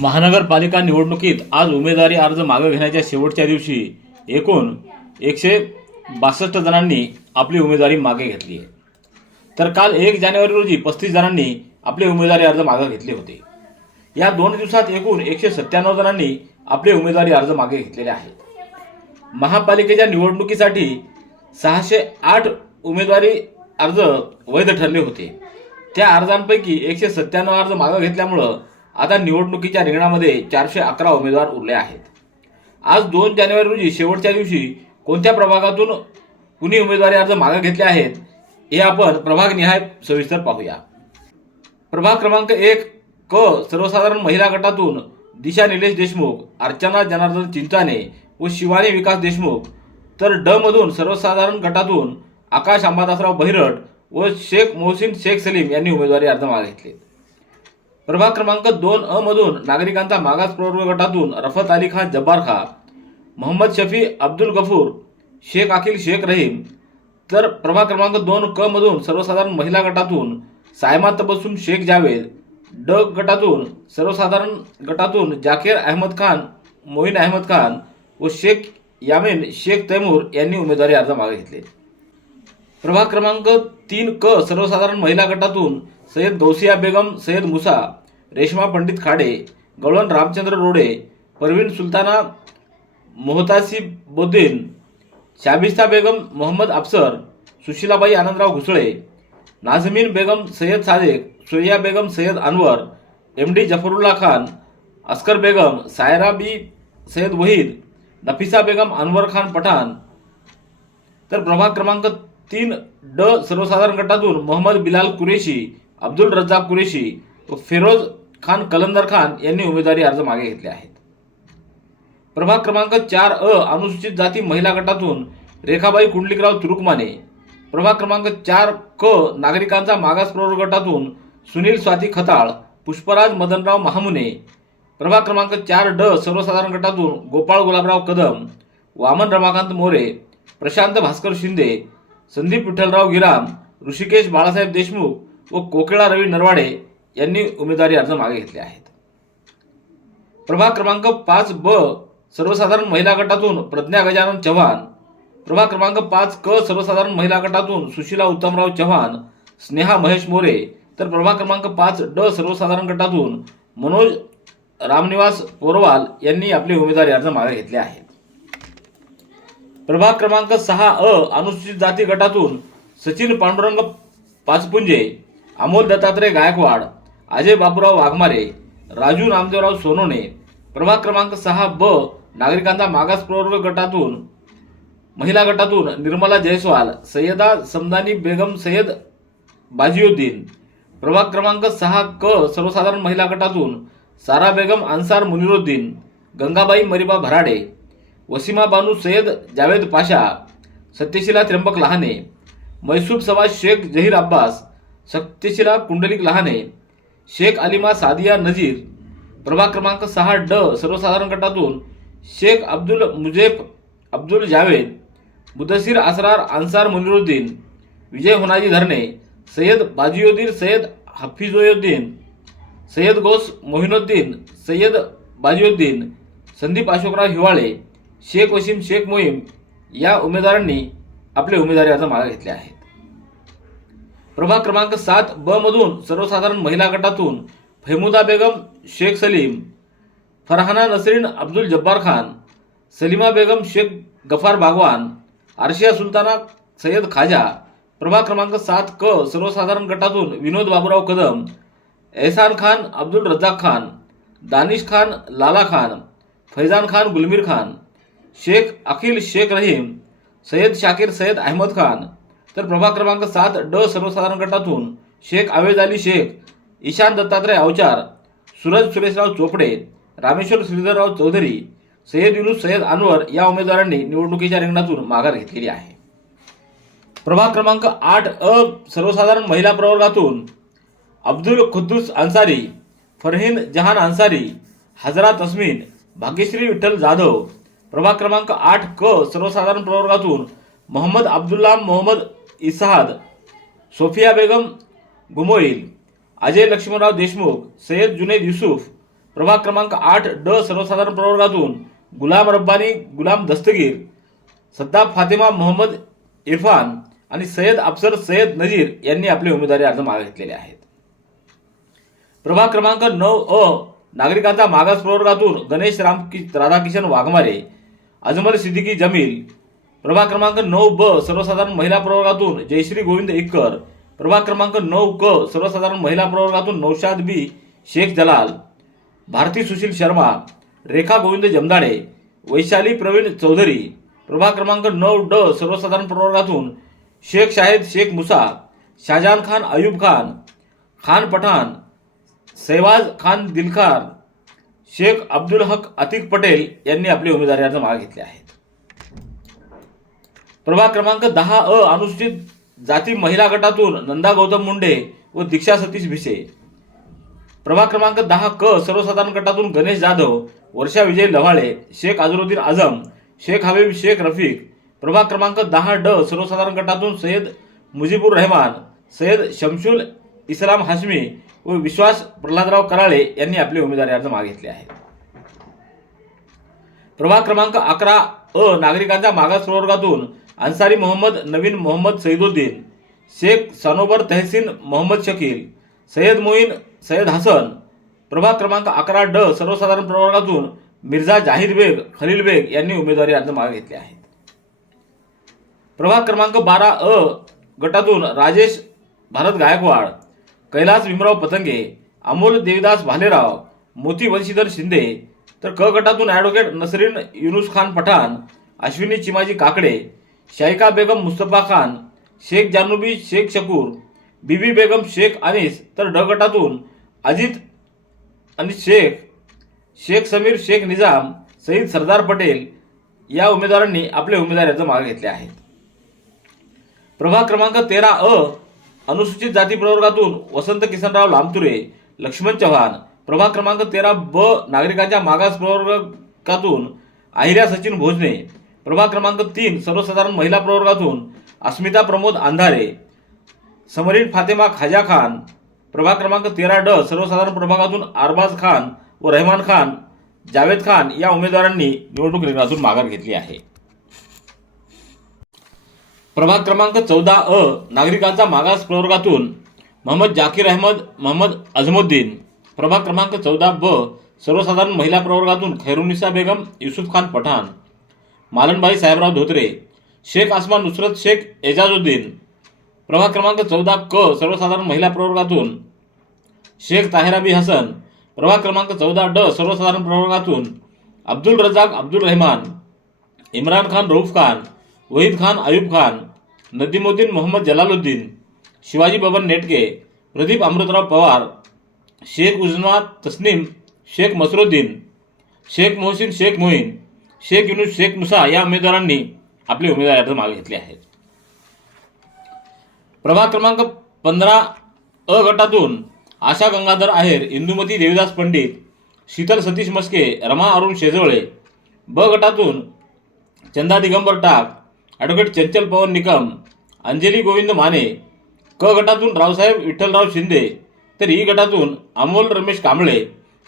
महानगरपालिका निवडणुकीत आज उमेदवारी अर्ज मागे घेण्याच्या शेवटच्या दिवशी एकूण एकशे बासष्ट जणांनी आपली उमेदवारी मागे घेतली आहे. तर काल एक जानेवारी रोजी पस्तीस जणांनी आपले उमेदवारी अर्ज मागे घेतले होते. या दोन दिवसात एकूण एकशे सत्त्याण्णव जणांनी आपले उमेदवारी अर्ज मागे घेतलेले आहेत. महापालिकेच्या निवडणुकीसाठी सहाशे आठ उमेदवारी अर्ज वैध ठरले होते. त्या अर्जांपैकी एकशे सत्त्याण्णव अर्ज मागे घेतल्यामुळं आता निवडणुकीच्या रिंगणामध्ये चारशे अकरा उमेदवार उरले आहेत. आज दोन जानेवारी रोजी शेवटच्या दिवशी कोणत्या प्रभागातून कुणी उमेदवारी अर्ज मागे घेतले आहेत हे आपण प्रभागनिहाय सविस्तर पाहूया. प्रभाग क्रमांक एक क सर्वसाधारण महिला गटातून दिशा निलेश देशमुख अर्चना जनार्दन चिंताने व शिवानी विकास देशमुख तर ड मधून सर्वसाधारण गटातून आकाश अंबादासराव बहिरट व शेख मोहसिन शेख सलीम यांनी उमेदवारी अर्ज मागे घेतले. प्रभाग क्रमांक दोन अ मधून नागरिकांचा मागास प्रवर्ग गटातून रफत अली खान जब्बार खान मोहम्मद शफी अब्दुल गफूर शेख अखिल शेख रहीम. तर प्रभाग क्रमांक दोन क मधून सर्वसाधारण महिला गटातून सायमा तबस्सुम शेख जावेद. ड गटातून सर्वसाधारण गटातून जाकीर अहमद खान मोईन अहमद खान व शेख यामीन शेख तैमूर यांनी उमेदवारी अर्ज मागे घेतले. प्रभाग क्रमांक तीन क सर्वसाधारण महिला गटातून सय्यद गौसिया बेगम सय्यद मुसा रेश्मा पंडित खाडे गवळण रामचंद्र रोडे परवीन सुलताना मोहतासी बोद्दीन शाबिस्ता बेगम मोहम्मद अफसर सुशीलाबाई आनंदराव घुसळे नाझमीन बेगम सय्यद सादेक सुय्या बेगम सय्यद अनवर एम डी जफरुल्ला खान अस्कर बेगम सायरा बी सय्यद वहीद नफिसा बेगम अनवर खान पठाण. तर प्रभाग क्रमांक तीन ड सर्वसाधारण गटातून मोहम्मद बिलाल कुरेशी अब्दुल रज्जाक कुरेशी व फिरोज खान कलंदर खान यांनी उमेदवारी अर्ज मागे घेतले आहेत. प्रभाग क्रमांक चार अ अनुसूचित जाती महिला गटातून रेखाबाई कुंडलिकराव तुरुकमाने प्रभाग क्रमांक चार क नागरिकांचा मागास प्रवर्ग गटातून सुनील स्वाती खताळ पुष्पराज मदनराव महामुने प्रभाग क्रमांक चार ड सर्वसाधारण गटातून गोपाळ गुलाबराव कदम वामन रमाकांत मोरे प्रशांत भास्कर शिंदे संदीप विठ्ठलराव गिराम ऋषिकेश बाळासाहेब देशमुख व कोकिळा रवी नरवाडे यांनी उमेदवारी अर्ज मागे घेतले आहेत. प्रभाग क्रमांक पाच ब सर्वसाधारण महिला गटातून प्रज्ञा गजानन चव्हाण प्रभाग क्रमांक पाच क सर्वसाधारण महिला गटातून सुशीला उत्तमराव चव्हाण स्नेहा महेश मोरे तर प्रभाग क्रमांक पाच ड सर्वसाधारण गटातून मनोज रामनिवास पोरवाल यांनी आपले उमेदवारी अर्ज मागे घेतले आहेत. प्रभाग क्रमांक सहा अ अनुसूचित जाती गटातून सचिन पांडुरंग पाचपुंजे अमोल दत्तात्रय गायकवाड अजय बापूराव वाघमारे राजू नामदेवराव सोनोने प्रभाग क्रमांक सहा ब नागरिकांचा मागास प्रवर्ग गटातून महिला गटातून निर्मला जयस्वाल सय्यदा समदानी बेगम सय्यद बाजिउद्दीन प्रभाग क्रमांक सहा क सर्वसाधारण महिला गटातून सारा बेगम अन्सार मुनिरुद्दीन गंगाबाई मरिबा भराडे वसीमा बानू सय्यद जावेद पाशा सत्यशिला त्र्यंबक लहाने मैसूब सवाज शेख जहीर अब्बास सक्तीशिला कुंडलिक लहाने शेख अलिमा सादिया नजीर प्रभाग क्रमांक सहा ड सर्वसाधारण गटातून शेख अब्दुल मुजेब अब्दुल जावेद मुदसीर असरार अन्सार मुनिरुद्दीन विजय होनाजी धरणे सय्यद बाजिउद्दीन सय्यद हफिजोयुद्दीन सय्यद गोस मोहिनुद्दीन सय्यद बाजियुद्दीन संदीप अशोकराव हिवाळे शेख वसीम शेख मोहीम या उमेदवारांनी आपले उमेदवारी अर्ज मागे घेतले आहेत. प्रभाग क्रमांक सात ब मधून सर्वसाधारण महिला गटातून फैमुदा बेगम शेख सलीम फरहाना नसरीन अब्दुल जब्बार खान सलीमा बेगम शेख गफार बागवान आरशिया सुलताना सय्यद खाजा प्रभाग क्रमांक सात क सर्वसाधारण गटातून विनोद बाबूराव कदम एहसान खान अब्दुल रज्जाक खान दानिश खान लाला खान फैजान खान गुलमीर खान शेख अखिल शेख रहीम सय्यद शाकीर सय्यद अहमद खान तर प्रभाग क्रमांक सात ड सर्वसाधारण गटातून शेख आवेद अली शेख ईशान दत्तात्रय अवचार सूरज सुरेशराव चोपडे रामेश्वर श्रीधरराव चौधरी सय्यद युनुस सय्यद अनवर या उमेदवारांनी निवडणुकीच्या रिंगणातून माघार घेतलेली आहे. प्रभाग क्रमांक आठ अ सर्वसाधारण महिला प्रवर्गातून अब्दुल खुद्दूस अन्सारी फरहीन जहान अन्सारी हजरा तस्मीन भाग्यश्री विठ्ठल जाधव प्रभाग क्रमांक आठ क सर्वसाधारण प्रवर्गातून मोहम्मद अब्दुल्ला मोहम्मद इसाद सोफिया बेगम गुमोईल अजय लक्ष्मणराव देशमुख सय्यद जुनेद युसुफ प्रभाग क्रमांक आठ ड सर्वसाधारण प्रवर्गातून गुलाम रब्बानी गुलाम दस्तगीर सद्दाब फातिमा मोहम्मद इरफान आणि सय्यद अफसर सय्यद नजीर यांनी आपले उमेदवारी अर्ज मागे घेतलेले आहेत. प्रभाग क्रमांक नऊ अ नागरिकांचा मागास प्रवर्गातून गणेश राम राधाकिशन वाघमारे अजमल सिद्दीकी जमील प्रभाग क्रमांक नऊ ब सर्वसाधारण महिला प्रवर्गातून जयश्री गोविंद एककर प्रभाग क्रमांक नऊ क सर्वसाधारण महिला प्रवर्गातून नौशाद बी शेख जलाल. भारती सुशील शर्मा रेखा गोविंद जमदाडे वैशाली प्रवीण चौधरी. प्रभाग क्रमांक नऊ ड सर्वसाधारण प्रवर्गातून शेख शाहिद शेख मुसा शाहजहान खान अयूब खान खान पठाण सैवाज खान दिलखान शेख अब्दुल हक अतिक पटेल यांनी आपले उमेदवारी अर्ज मागे घेतले आहेत. प्रभाग क्रमांक दहा अ अनुसूचित जाती महिला गटातून नंदा गौतम मुंडे व दीक्षा सतीश भिसे. प्रभाग क्रमांक दहा क सर्वसाधारण गटातून गणेश जाधव वर्षा विजय लव्हाळे शेख अजरुद्दीन आझम शेख हबीब शेख रफीक. प्रभाग क्रमांक दहा ड सर्वसाधारण गटातून सय्यद मुजीबुर रहमान सय्यद शमशुल इस्लाम हाशमी व विश्वास प्रल्हादराव कराळे यांनी आपले उमेदवारी अर्ज मागितले आहेत. प्रभाग क्रमांक अकरा अ नागरिकांच्या मागास प्रवर्गातून अन्सारी मोहम्मद नवीन मोहम्मद सईदुद्दीन शेख सनोबर तहसीन मोहम्मद शकील सय्यद मोईन सय्यद हसन प्रभाग क्रमांक अकरा ड सर्वसाधारण प्रवर्गातून मिर्झा जाहीर बेग खलील बेग यांनी उमेदवारी अर्ज मागे घेतले आहेत. प्रभाग क्रमांक बारा अ गटातून राजेश भारत गायकवाड कैलास भीमराव पतंगे अमोल देवीदास भालेराव मोती वंशीधर शिंदे तर क गटातून ॲडव्होकेट नसरीन युनुस खान पठाण अश्विनी चिमाजी काकडे शाहिका बेगम मुस्तफा खान शेख जानूबी शेख शकूर बीबी बेगम शेख अनिस तर ड गटातून अजित आणि शेख शेख समीर शेख निजाम सईद सरदार पटेल या उमेदवारांनी आपले उमेदवारी अर्ज मागे घेतले आहेत. प्रभाग क्रमांक तेरा अ अनुसूचित जाती प्रवर्गातून वसंत किसनराव लामतुरे लक्ष्मण चव्हाण. प्रभाग क्रमांक तेरा ब नागरिकांच्या मागास प्रवर्गातून आहिऱ्या सचिन भोजने. प्रभाग क्रमांक तीन सर्वसाधारण महिला प्रवर्गातून अस्मिता प्रमोद अंधारे समरीन फातेमा खाजा खान प्रभाग क्रमांक तेरा ड सर्वसाधारण प्रभागातून अरबाज खान व रहमान खान जावेद खान या उमेदवारांनी निवडणूक रिंगणातून माघार घेतली आहे. प्रभाग क्रमांक चौदा अ नागरिकांचा मागास प्रवर्गातून मोहम्मद जाकीर अहमद मोहम्मद अझमुद्दीन प्रभाग क्रमांक चौदा ब सर्वसाधारण महिला प्रवर्गातून खैरुनिसा बेगम युसुफ खान पठाण. मालनबाई साहेबराव धोत्रे शेख आसमान नुसरत शेख एजाजुद्दीन प्रभाग क्रमांक चौदा क सर्वसाधारण महिला प्रवर्गातून शेख ताहिराबी हसन प्रभाग क्रमांक चौदा ड सर्वसाधारण प्रवर्गातून अब्दुल रजाक अब्दुल रहमान इम्रान खान रऊफ खान वहीद खान अयूब खान नदीमुद्दीन मोहम्मद जलालुद्दीन शिवाजी बबन नेटके प्रदीप अमृतराव पवार शेख उजमा तस्नीम शेख मसरुद्दीन शेख मोहसिन शेख मोहीन शेख युनुस शेख मुसा या उमेदवारांनी आपले उमेदवारी अर्ज मागे घेतले आहेत. प्रभाग क्रमांक पंधरा अ गटातून आशा गंगाधर आहेर इंदुमती देवीदास पंडित शीतल सतीश मस्के रमा अरुण शेजवळे ब गटातून चंदा दिगंबर टाक ॲडव्होकेट चंचल पवन निकम अंजली गोविंद माने क गटातून रावसाहेब विठ्ठलराव शिंदे तर ई गटातून अमोल रमेश कांबळे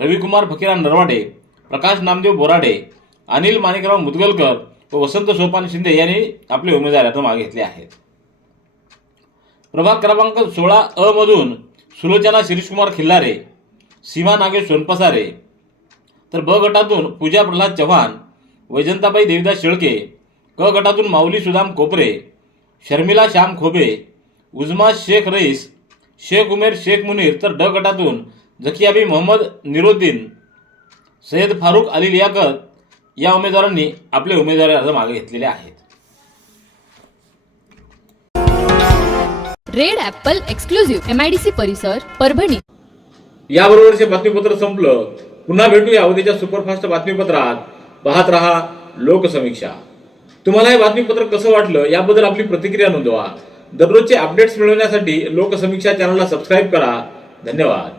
रविकुमार फकीराम नरवाडे प्रकाश नामदेव बोराडे अनिल माणिकराव मुदगलकर व वसंत सोपान शिंदे यांनी आपले उमेदवार अर्ज मागे घेतले आहेत. प्रभाग क्रमांक सोळा अ मधून सुलोचना शिरीषकुमार खिल्लारे सीमा नागेश सोनपसारे तर ब गटातून पूजा प्रल्हाद चव्हाण वैजंताबाई देवीदास शेळके क गटातून माऊली सुदाम कोपरे शर्मिला श्याम खोबे उजमा शेख रईस शेख उमेर शेख मुनीर तर ड गटातून झकियाबी मोहम्मद निरुद्दीन सय्यद फारुख अली लियाकत या उमेदवारांनी आपले उमेदवारी अर्ज मागे घेतलेले आहेत. Red apple exclusive M I D C परिसर परभणी. याबरोबरचे बातमीपत्र संपलं. पुन्हा भेटूया उद्याच्या सुपरफास्ट बातमीपत्रात. पाहत रहा लोकसमीक्षा. तुम्हाला हे बातमीपत्र कसं वाटलं याबद्दल आपली प्रतिक्रिया नोंदवा. दररोजचे अपडेट्स मिळवण्यासाठी लोकसमीक्षा चॅनलला सबस्क्राईब करा. धन्यवाद.